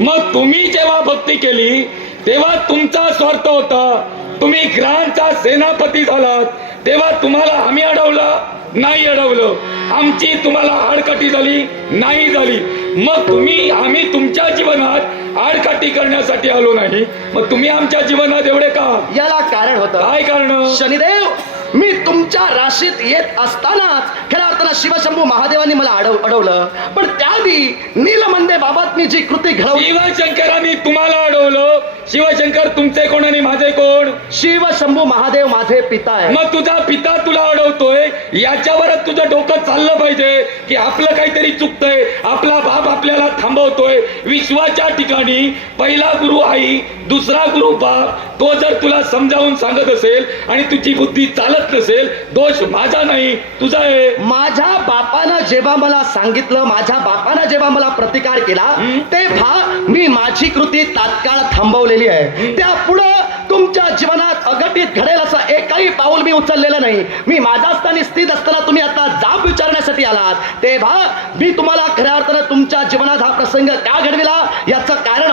मग तुम्ही जेव्हा भक्ती केली तेव्हा तुमचा स्वार्थ होता. तुम्ही ग्रहांचा सेनापती झालात तेव्हा तुम्हाला आम्ही अडवलं नाही, अडवलं. आमची तुम्हाला आडकाठी झाली नाही झाली. मग आम्ही तुमच्या जीवनात आडकाठी करण्यासाठी आलो नाही, मग तुम्ही आमच्या जीवनात एवढे का? याला कारण होतं. काय कारण? शनिदेव, मी तुमच्या राशीत येत असतानाच खऱ्या अर्थानं शिवशंभू महादेवांनी मला अडवलं. पण त्याआधी नीलमंदे बाबत मी जी कृती घडवली. शिवशंकरांनी तुम्हाला अडवलं. शिवशंकर तुमचे कोण आणि माझे कोण? शिवशंभू महादेव माझे पिता आहे. मग तुझा पिता तुला अडवतोय, याच्यावरच तुझं डोकं चाललं पाहिजे की आपलं काहीतरी चुकतंय, आपला बाप आपल्याला थांबवतोय. विश्वाच्या ठिकाणी पहिला गुरु आई, दुसरा गुरु बाप, तो जर तुला समजावून सांगत असेल आणि तुझी बुद्धी चालत नसेल, दोष माझा नाही तुझा आहे. माझ्या बापानं जेव्हा मला सांगितलं, माझ्या बापानं जेव्हा मला प्रतिकार केला, तेव्हा मी माझी कृती तात्काळ थांबवलेली आहे. त्या पुढं तुमच्या जीवनात अघटित घडेल असं एकही पाऊल मी उचललेलं नाही. मी माझ्या स्थानी स्थित असताना तुम्ही आता जाब विचारण्यासाठी आलात, तेव्हा मी तुम्हाला खऱ्या अर्थानं तुमच्या जीवनात हा प्रसंग का घडविला याचं कारण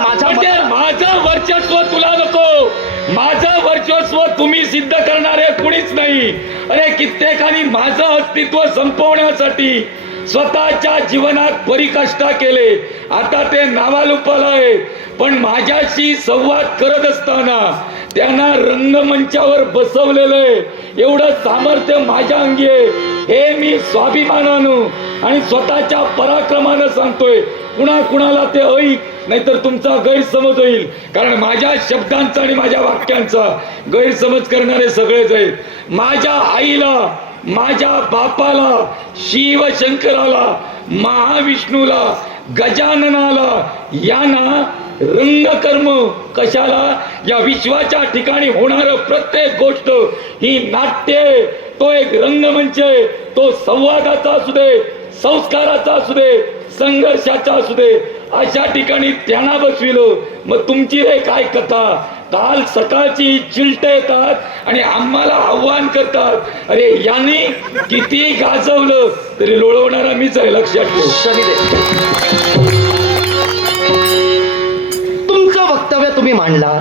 माझं वर्चस्व तुला नको. माझं वर्चस्व तुम्ही सिद्ध करणारे कुणीच नाही. अरे कित्येकांनी माझं अस्तित्व संपवण्यासाठी स्वतःच्या जीवनात परिकष्टा केले, आता ते नावालुपाला आहे. पण माझ्याशी संवाद करत असताना त्यांना रंगमंचावर बसवलेलं आहे. एवढं सामर्थ्य माझ्या अंगी आहे, हे मी स्वाभिमानानं आणि स्वतःच्या पराक्रमानं सांगतोय. कुणाला ते ऐक, नाहीतर तुमचा गैरसमज होईल. कारण माझ्या शब्दांचा आणि माझ्या वाक्यांचा गैरसमज करणारे सगळेच आहेत. माझ्या आईला, माझ्या बापाला, शिवशंकराला, महाविष्णूला, गजाननाला यांना रंगकर्म कशाला? या विश्वाच्या ठिकाणी होणार प्रत्येक गोष्ट ही नाट्य आहे. तो एक रंगमंच आहे. तो संवादाचा असू दे, संस्काराचा असू दे, संघर्षाचा असू दे, अशा ठिकाणी त्यांना बसविलं. मग तुमची रे काय कथा? काल सकाळची चिलट येतात आणि आम्हाला आव्हान करतात. अरे यांनी किती गाजवलं तरी लोळवणारा मीच आहे, लक्षात ठेव. तुमचं वक्तव्य तुम्ही मांडला.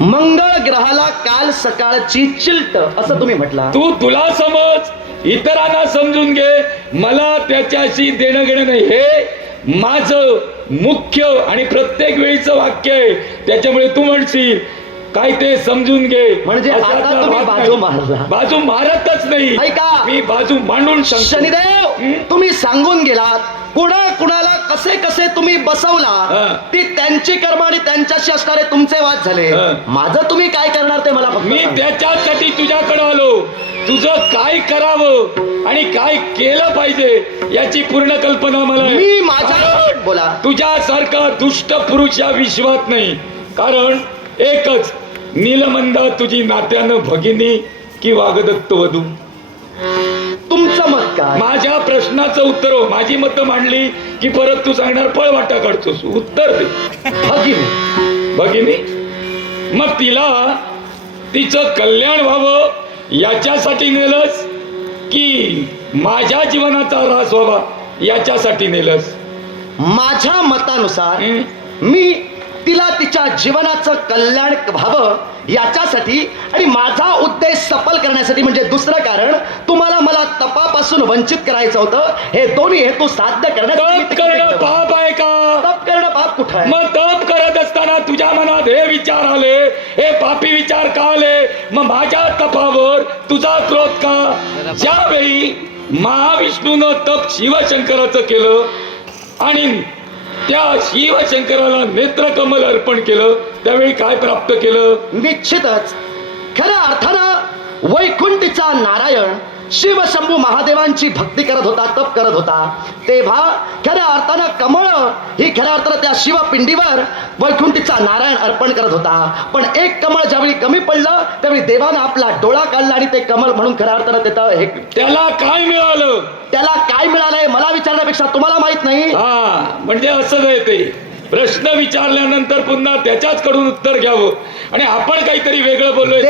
मंगळ ग्रहाला काल सकाळची चिलट असं तुम्ही म्हटला. तुला समज, इतरांना समजून घे. मला त्याच्याशी देणं घेणं नाही. हे माझं मुख्य आणि प्रत्येक वेळीचं वाक्य आहे. त्याच्यामुळे तू म्हणशील काय ते समजून घे. म्हणजे आता तुम्ही बाजू मारला. बाजू मारतच नाही, ऐका, मी बाजू मांडून शनिदेव, तुम्ही सांगून गेलात कुणाला कसे कसे तुम्ही बसवला, ती त्यांची कर्म आणि त्यांच्याशी असणारे तुमचे वाद झाले. माझं तुम्ही काय करणार ते मला मी त्याच्यासाठी तुझ्याकडे आलो. तुझं काय करावं आणि काय केलं पाहिजे याची पूर्ण कल्पना मला आहे. मी माझ्या बोला. तुझ्यासारखा दुष्ट पुरुष या विश्वात नाही. कारण एकच, नीलमंदा तुझी नात्यानं भगिनी की वागदत्त वधू? तुमचं मत काय? माझ्या प्रश्नाचं उत्तर हो. माझी मतं मांडली की परत तू सांगणार पळवाटा काढतोस. उत्तर दे. भगिनी, मग तिला तिचं कल्याण व्हावं याच्यासाठी नेलस की माझ्या जीवनाचा ऱ्हास व्हावा याच्यासाठी नेलस? माझ्या मतानुसार मी तिला तिच्या जीवनाचं कल्याण व्हावं याच्यासाठी आणि माझा उद्देश सफल करण्यासाठी. म्हणजे दुसरं कारण, तुम्हाला मला तपापासून वंचित करायचं होतं. हे दोन्ही हेतू साध्य करण्यासाठी. तप करणं पाप आहे का? तप करणं पाप कुठं आहे? मग तप करत असताना तुझ्या मनात हे विचार आले, हे पापी विचार का आले? मग माझ्या तपावर तुझा क्रोध का? ज्यावेळी महाविष्णूनं तप शिवशंकराचं केलं आणि त्या शिवशंकराला नेत्रकमल अर्पण केलं, त्यावेळी काय प्राप्त केलं? निश्चितच खऱ्या अर्थानं वैकुंठीचा नारायण शिवशंभू महादेवांची भक्ती करत होता, तप करत होता. तेव्हा खऱ्या अर्थानं कमळ ही खऱ्या अर्थानं त्या शिवपिंडीवर वैकुंठीचा नारायण अर्पण करत होता. पण एक कमळ ज्यावेळी कमी पडलं त्यावेळी देवानं आपला डोळा काढला आणि ते कमळ म्हणून खऱ्या अर्थानं त्याला काय मिळालं? त्याला काय मिळालंय मला विचारण्यापेक्षा तुम्हाला माहित नाही. म्हणजे असं आहे ते. प्रश्न विचारल्यानंतर पुन्हा त्याच्याच कडून उत्तर घ्यावं आणि आपण काहीतरी वेगळं बोललोय.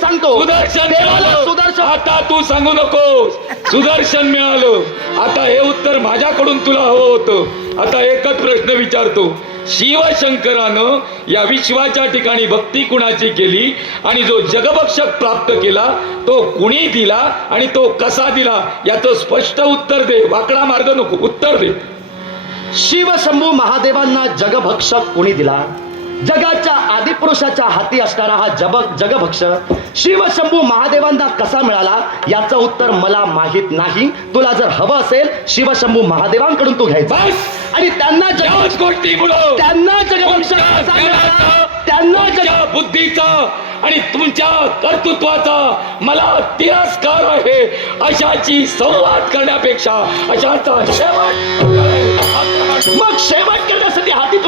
सांगतो सुदर्शन मिळालं. आता तू सांगू नकोस. सुदर्शन मिळालं. आता हे उत्तर माझ्याकडून तुला हवं होतं. आता एकच प्रश्न विचारतो, शिवशंकरानं या विश्वाच्या ठिकाणी भक्ती कुणाची केली आणि जो जगभक्षक प्राप्त केला तो कुणी दिला आणि तो कसा दिला याचं स्पष्ट उत्तर दे, वाकडा मार्ग नको, उत्तर दे. शिवशंभू महादेवांना जगभक्षक कोणी दिला? जगाच्या आदिपुरुषाच्या हाती असणारा हा जगभक्षक शिवशंभू महादेवांना कसा मिळाला याचं उत्तर मला माहित नाही. तुला जर हवं असेल शिवशंभू महादेवांकडून तू घ्यायचा बस. आणि त्यांना याच गोष्टीमुळं त्यांना जगभक्षक कसा मिळाला? त्यांना तुमच्या बुद्धीचा आणि तुमच्या कर्तृत्वाचा मला तिरस्कार आहे. अशाची संवाद करण्यापेक्षा अशाचा शेवट मग शेवट करण्यासाठी हाती